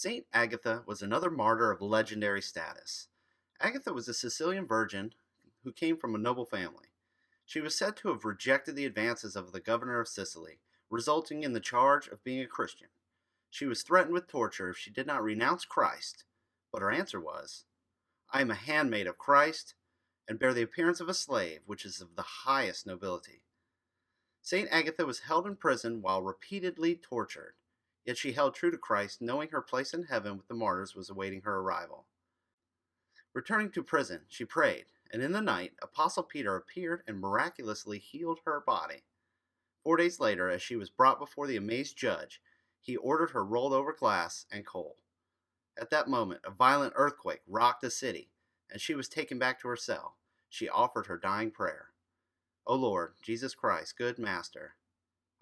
Saint Agatha was another martyr of legendary status. Agatha was a Sicilian virgin who came from a noble family. She was said to have rejected the advances of the governor of Sicily, resulting in the charge of being a Christian. She was threatened with torture if she did not renounce Christ, but her answer was, "I am a handmaid of Christ, and bear the appearance of a slave, which is of the highest nobility." Saint Agatha was held in prison while repeatedly tortured, yet she held true to Christ, knowing her place in heaven with the martyrs was awaiting her arrival. Returning to prison, she prayed, and in the night, Apostle Peter appeared and miraculously healed her body. 4 days later, as she was brought before the amazed judge, he ordered her rolled over glass and coal. At that moment, a violent earthquake rocked the city, and she was taken back to her cell. She offered her dying prayer. "O Lord, Jesus Christ, good Master,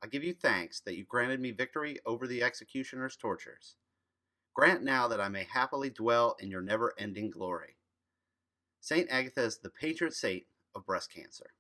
I give you thanks that you granted me victory over the executioner's tortures. Grant now that I may happily dwell in your never-ending glory." Saint Agatha is the patron saint of breast cancer.